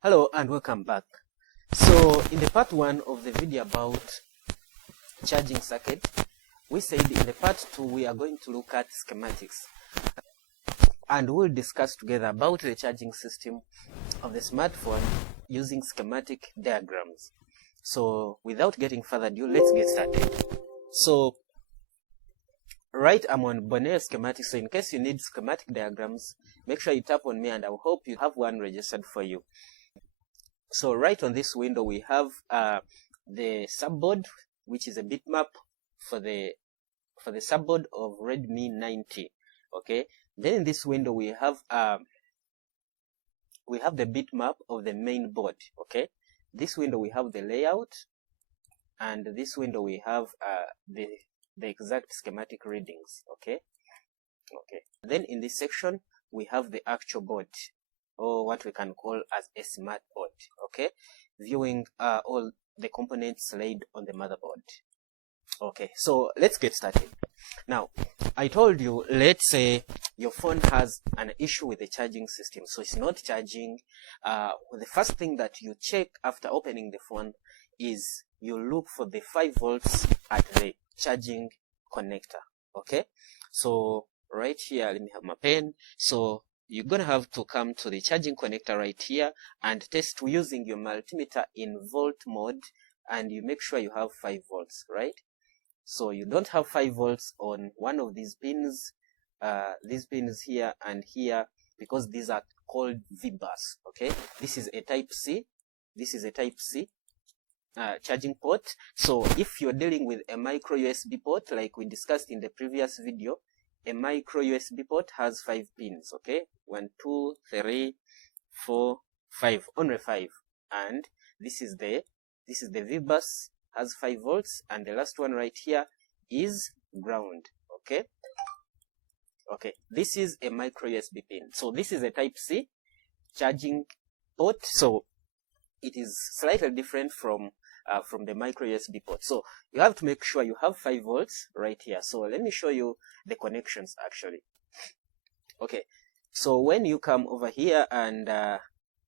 Hello and welcome back. So in the part 1 of the video about charging circuit, we said in the part 2 we are going to look at schematics and we'll discuss together about the charging system of the smartphone using schematic diagrams. So without getting further ado, let's get started. So right, I'm on Bonnet schematic, so in case you need schematic diagrams, make sure you tap on me and I will hope you have one registered for you. So right on this window we have the subboard, which is a bitmap for the subboard of Redmi 90. Okay, then in this window we have the bitmap of the main board. Okay, this window we have the layout, and this window we have the exact schematic readings. Okay, then in this section we have the actual board, or what we can call as a smart board. Okay, viewing all the components laid on the motherboard. Okay, so let's get started. Now, I told you, let's say your phone has an issue with the charging system, so it's not charging. The first thing that you check after opening the phone is you look for the 5 volts at the charging connector. Okay, so right here, let me have my pen. So you're going to have to come to the charging connector right here and test using your multimeter in volt mode, and you make sure you have 5 volts, right? So you don't have 5 volts on one of these pins here and here, because these are called V-bus. Okay, this is a type C. This is a type C charging port. So if you're dealing with a micro USB port, like we discussed in the previous video, a micro USB port has 5 pins. Okay, 1, 2, 3, 4, 5, only 5. And this is the V-bus, has 5 volts, and the last one right here is ground. Okay, this is a micro USB pin. So this is a type C charging port, so it is slightly different from the micro USB port. So you have to make sure you have 5 volts right here. So let me show you the connections actually. Okay, so when you come over here and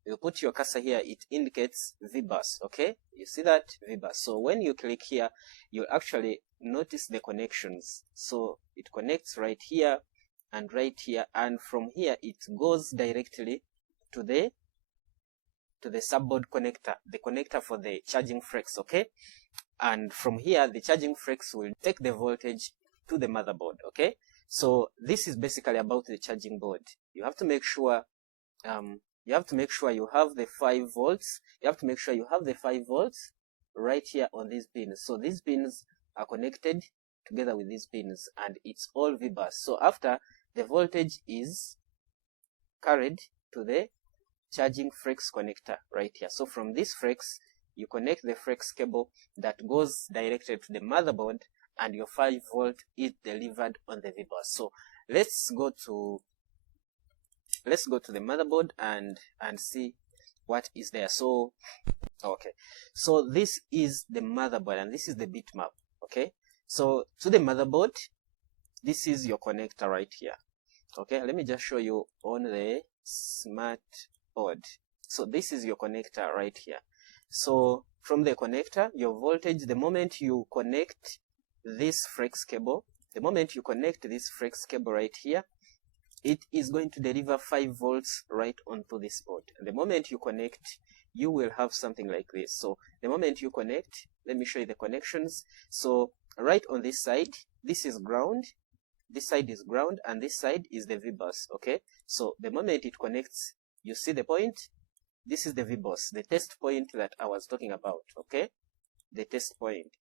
you put your cursor here, it indicates V-bus. Okay, you see that V-bus. So when you click here, you'll actually notice the connections. So it connects right here and right here, and from here it goes directly to the subboard connector, the connector for the charging flex. Okay, and from here the charging flex will take the voltage to the motherboard. Okay, so this is basically about the charging board. You have to make sure you have the 5 volts. You have to make sure you have the 5 volts right here on these pins. So these pins are connected together with these pins, and it's all V-bus. So after the voltage is carried to the charging flex connector right here. So from this flex, you connect the flex cable that goes directed to the motherboard, and your 5 volt is delivered on the V-bus. So let's go to the motherboard and see what is there. So okay, so this is the motherboard and this is the bitmap. Okay, so to the motherboard, this is your connector right here. Okay, let me just show you on the smart board. So this is your connector right here. So from the connector, your voltage, the moment you connect this flex cable right here, it is going to deliver 5 volts right onto this board. And the moment you connect, you will have something like this. So the moment you connect, let me show you the connections. So right on this side, this is ground, this side is ground, and this side is the V-bus. Okay, so the moment it connects, you see the point, this is the V-bus, the test point that I was talking about. Okay, the test point.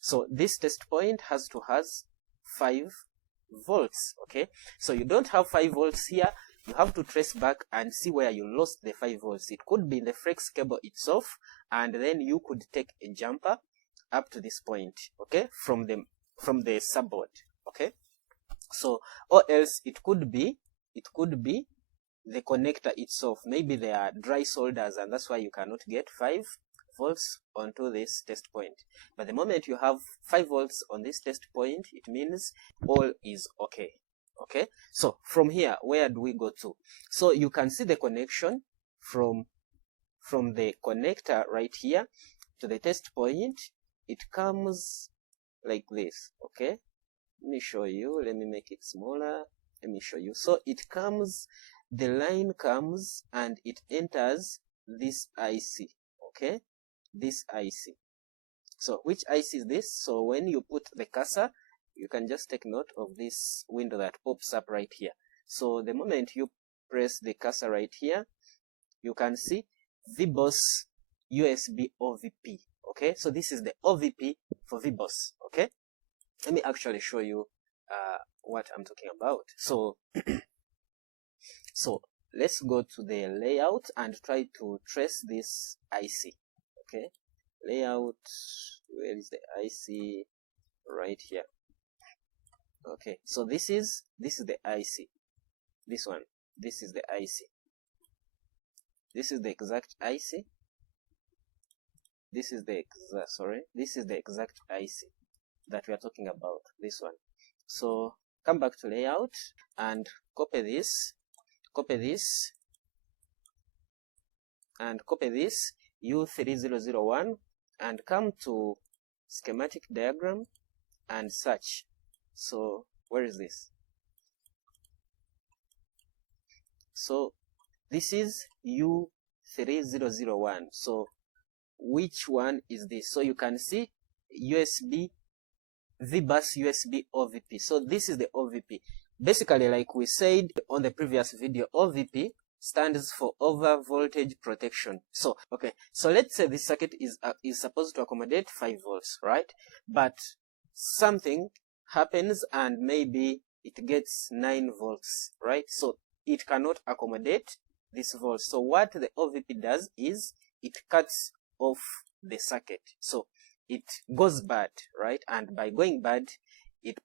So this test point has 5 volts. Okay, so you don't have 5 volts here. You have to trace back and see where you lost the 5 volts. It could be in the flex cable itself, and then you could take a jumper up to this point. Okay, from the subboard. Okay, so or else it could be the connector itself. Maybe there are dry solders, and that's why you cannot get 5 volts onto this test point. But the moment you have 5 volts on this test point, it means all is okay. Okay, so from here, where do we go to? So you can see the connection from from the connector right here to the test point, it comes like this. Okay, let me show you. Let me make it smaller. Let me show you. So it comes, the line comes and it enters this IC. Okay, this IC. So which IC is this? So when you put the cursor, you can just take note of this window that pops up right here. So the moment you press the cursor right here, you can see VBOS USB OVP. Okay, so this is the OVP for VBOS. Okay, let me actually show you what I'm talking about. So so let's go to the layout and try to trace this IC. Okay, layout, where is the IC? Right here. Okay, so this is the IC. This one, this is the IC. This is the exact IC. This is the exact IC that we are talking about, this one. So come back to layout and copy this and copy this U3001 and come to schematic diagram and search. So where is this? So this is U3001. So which one is this? So you can see USB VBUS USB OVP. So this is the OVP. Basically, like we said on the previous video, OVP stands for over voltage protection. So okay, so let's say this circuit is supposed to accommodate 5 volts, right? But something happens and maybe it gets 9 volts, right? So it cannot accommodate this volts. So what the OVP does is it cuts off the circuit. So it goes bad, right? And by going bad, it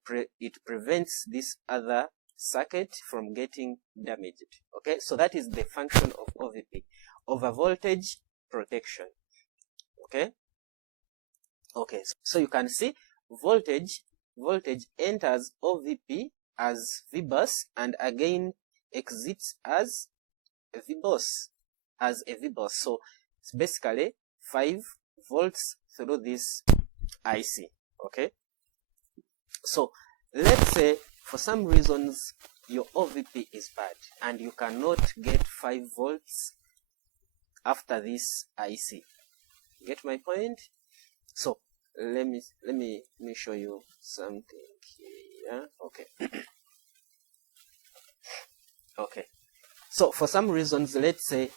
prevents this other circuit from getting damaged. Okay, so that is the function of OVP, over voltage protection. Okay, okay, so you can see voltage enters OVP as VBUS and again exits as a VBUS, So it's basically 5 volts through this IC. Okay, so let's say for some reasons your OVP is bad and you cannot get 5 volts after this IC. Get my point? So let me show you something here. Okay. Okay, so for some reasons, let's say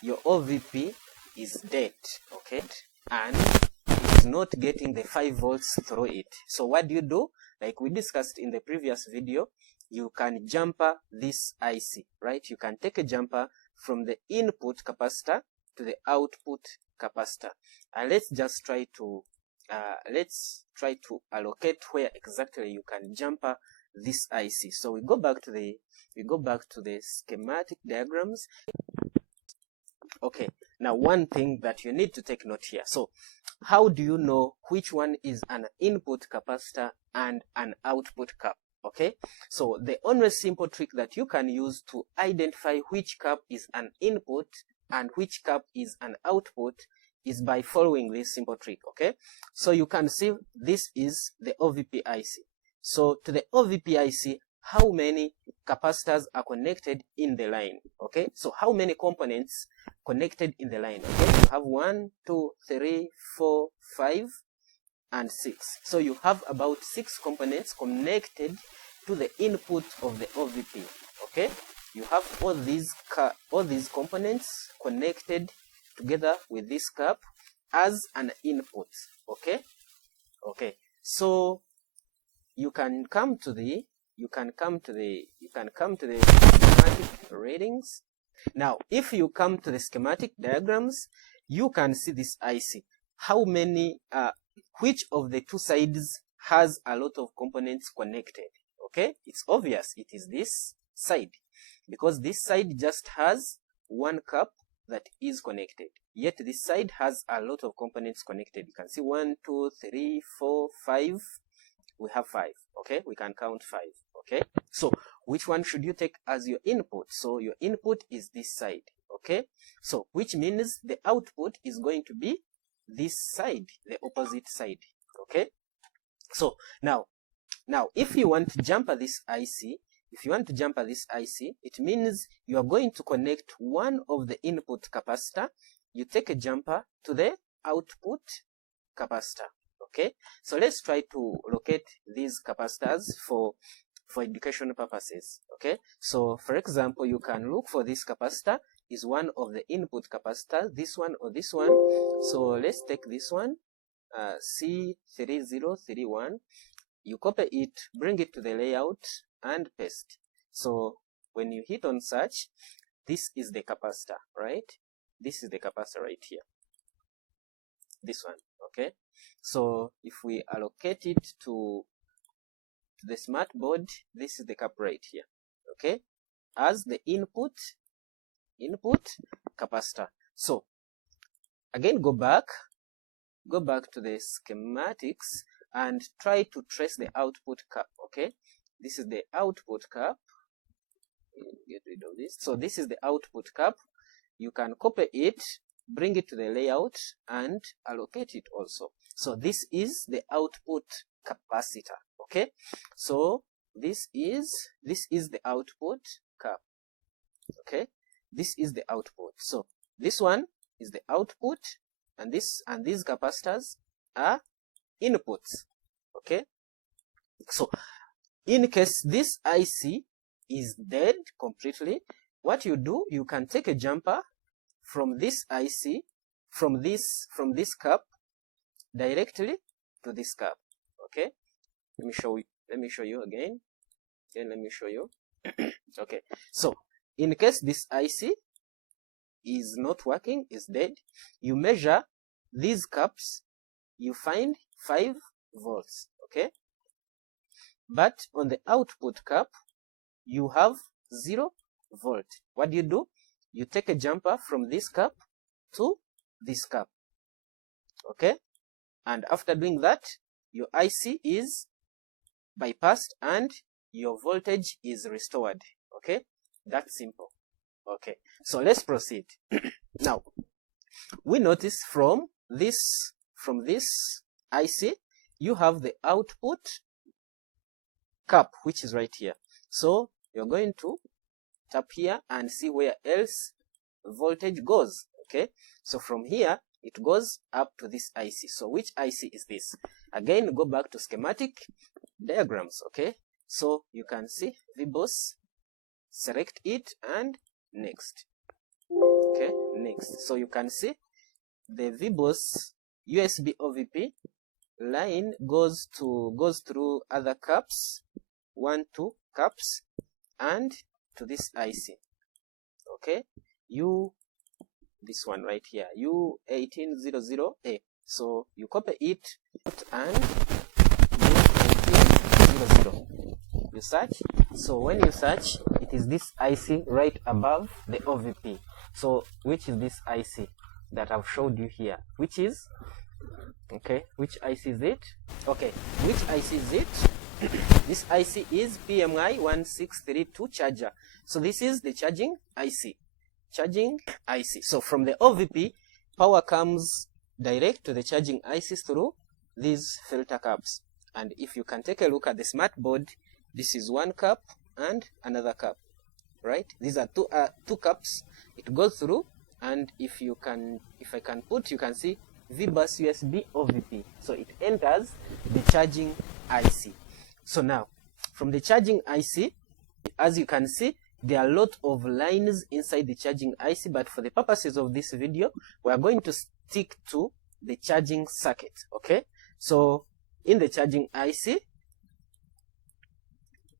your OVP is dead, okay, and it's not getting the 5 volts through it. So what do you do? Like we discussed in the previous video, you can jumper this IC, right? You can take a jumper from the input capacitor to the output capacitor. And let's just try to allocate where exactly you can jumper this IC. So we go back to the schematic diagrams. Okay, now one thing that you need to take note here. So how do you know which one is an input capacitor and an output cap? Okay, so the only simple trick that you can use to identify which cap is an input and which cap is an output is by following this simple trick. Okay, so you can see this is the OVP IC. So to the OVP IC, how many capacitors are connected in the line? Okay, so how many components connected in the line? Okay, you have 1, 2, 3, 4, 5, and 6. So you have about 6 components connected to the input of the OVP. Okay, you have all these components connected together with this cap as an input. Okay, okay. So you can come to the schematic readings. Now, if you come to the schematic diagrams, you can see this IC. How many, which of the two sides has a lot of components connected? Okay, it's obvious it is this side, because this side just has one cap that is connected. Yet this side has a lot of components connected. You can see 1, 2, 3, 4, 5. We have 5. Okay, we can count 5. Okay, so which one should you take as your input? So your input is this side. Okay, so which means the output is going to be this side, the opposite side. Okay, so now if you want to jumper this IC, it means you are going to connect one of the input capacitor. You take a jumper to the output capacitor. Okay, so let's try to locate these capacitors for educational purposes. Okay, so for example, you can look for this capacitor is one of the input capacitors, this one or this one. So let's take this one, C3031. You copy it, bring it to the layout and paste. So when you hit on search, this is the capacitor, right? This is the capacitor right here. This one, okay? So if we allocate it to the smart board, this is the cap right here, okay? As the input capacitor. So again, go back to the schematics and try to trace the output cap. Okay, this is the output cap. Get rid of this. So this is the output cap. You can copy it, bring it to the layout and allocate it also. So this is the output capacitor. Okay, so this is the output cap. Okay, this is the output. So this one is the output, and these capacitors are inputs. Okay, so in case this IC is dead completely, what you do, you can take a jumper from this IC, from this cap directly to this cap. Okay, let me show you again. Let me show you. Okay, so in case this IC is not working, is dead, you measure these caps, you find 5 volts. Okay, but on the output cap you have 0 volt. What do? You take a jumper from this cap to this cap. Okay, and after doing that, your IC is bypassed and your voltage is restored. Okay, that's simple. Okay, so let's proceed. Now we notice from this IC you have the output cap, which is right here. So you're going to tap here and see where else voltage goes. Okay, so from here it goes up to this IC. So which IC is this? Again, go back to schematic diagrams. Okay, so you can see VBOS, select it and next. Okay, next. So you can see the VBOS USB OVP line goes through other caps, 1, 2 caps, and to this IC. Okay, this one right here, U1800A. So you copy it and U1800. You search. So when you search, it is this IC right above the OVP. So which is this IC that I've showed you here? Which is, okay, which IC is it? Okay, which IC is it? This IC is PMI 1632 charger. So this is the charging IC. So from the OVP, power comes direct to the charging IC through these filter caps. And if you can take a look at the smart board, this is one cap and another cap, right? These are two caps. It goes through, and if I can put, you can see VBus USB OVP. So it enters the charging IC. So now, from the charging IC, as you can see, there are a lot of lines inside the charging IC, but for the purposes of this video, we are going to stick to the charging circuit. Okay, so in the charging IC,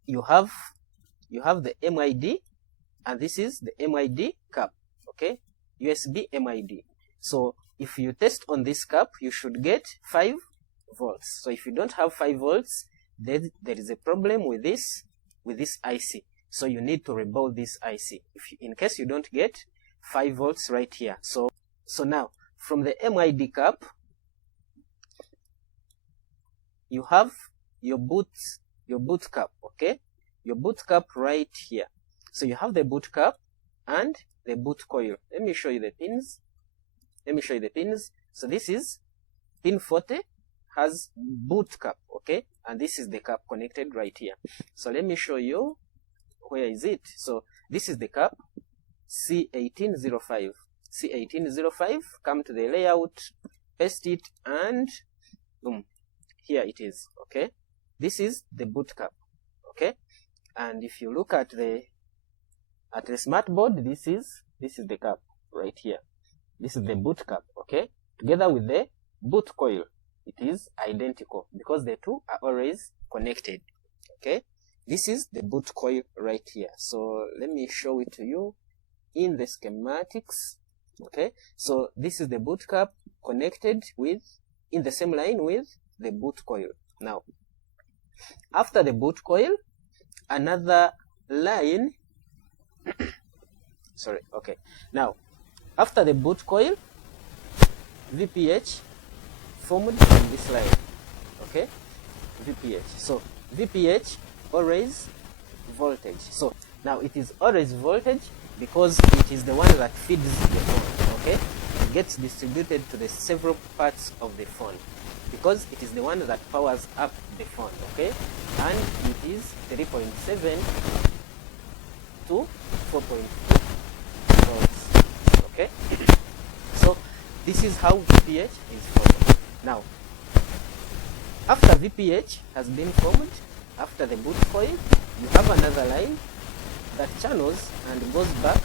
you have the MID, and this is the MID cap. Okay, USB MID. So if you test on this cap, you should get 5 volts. So if you don't have 5 volts, there is a problem with this IC. So you need to rebuild this IC in case you don't get 5 volts right here. So now from the MID cap, you have your boot cap. Okay, your boot cap right here. So you have the boot cap, and the boot coil. Let me show you the pins. So this is pin 40 has boot cap, okay? And this is the cap connected right here. So let me show you where is it. So this is the cap, C1805. C1805, come to the layout, paste it, and boom, here it is, okay? This is the boot cap, okay? And if you look at the smart board, this is the cap right here. This is the boot cap, okay? Together with the boot coil, it is identical because the two are always connected, okay? This is the boot coil right here. So let me show it to you in the schematics, okay? So this is the boot cap connected with, in the same line with the boot coil. Now, after the boot coil, another line, sorry, okay. Now, after the boot coil, VPH formed in this line, okay? VPH. So VPH, always voltage. So now it is always voltage because it is the one that feeds the phone, okay? It gets distributed to the several parts of the phone because it is the one that powers up the phone, okay? And it is 3.7 to 4.2 volts, okay? So this is how VPH is formed. Now, after VPH has been formed, after the boot coil, you have another line that channels and goes back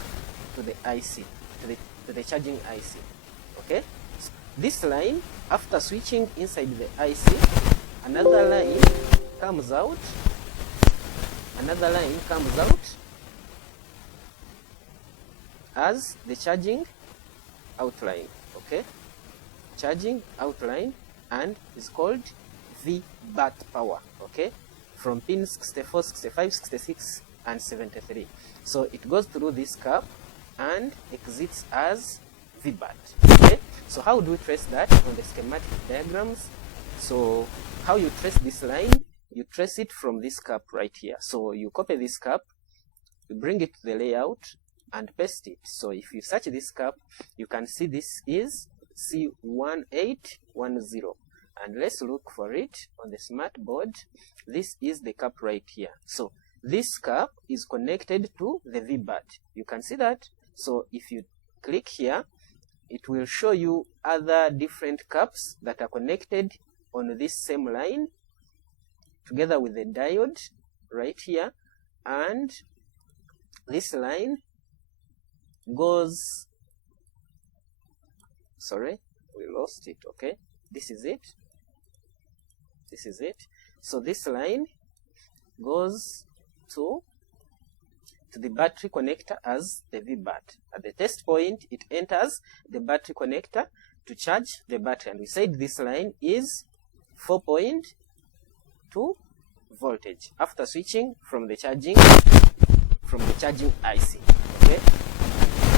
to the IC, to the charging IC, okay? So this line, after switching inside the IC, another line comes out, as the charging outline, okay? Charging outline, and is called VBAT power, okay? From pins 64, 65, 66, and 73. So it goes through this cap and exits as VBAT, okay? So how do we trace that on the schematic diagrams? So how you trace this line, you trace it from this cap right here. So you copy this cap, you bring it to the layout, and paste it. So if you search this cap, you can see this is C1810. And let's look for it on the smart board. This is the cap right here. So this cap is connected to the VBAT. You can see that. So if you click here, it will show you other different caps that are connected on this same line together with the diode right here. And this line goes, sorry, we lost it, okay? This is it. So this line goes to the battery connector as the VBAT. At the test point, it enters the battery connector to charge the battery. And we said this line is 4.2 voltage after switching from the charging IC, okay?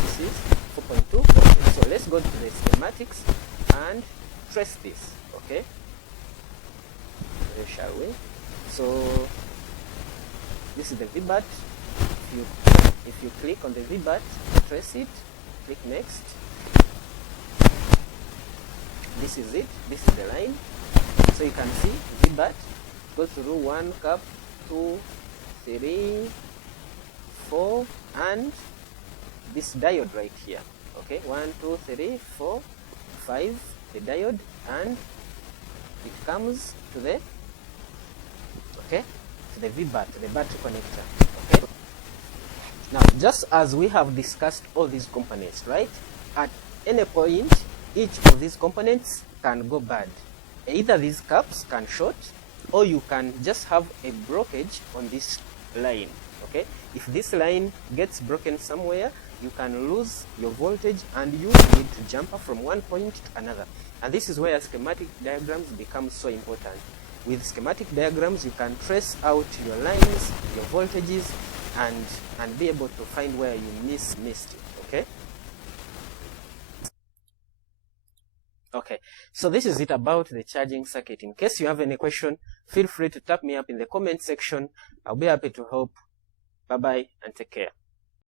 This is 4.2 voltage. So let's go to the schematics and trace this, okay? Where shall we? So this is the VBAT. If you click on the VBAT, trace it, click next. This is it. This is the line. So you can see VBAT goes through 1 cap, 2, 3, 4, and this diode right here. Okay, 1, 2, 3, 4, 5, the diode, and it comes to the VBAT, the battery connector. Okay. Now, just as we have discussed all these components, right? At any point, each of these components can go bad. Either these caps can short, or you can just have a blockage on this line. Okay. If this line gets broken somewhere, you can lose your voltage and you need to jump from one point to another. And this is where schematic diagrams become so important. With schematic diagrams, you can trace out your lines, your voltages, and be able to find where you missed it, okay? Okay, so this is it about the charging circuit. In case you have any question, feel free to tap me up in the comment section. I'll be happy to help. Bye-bye and take care.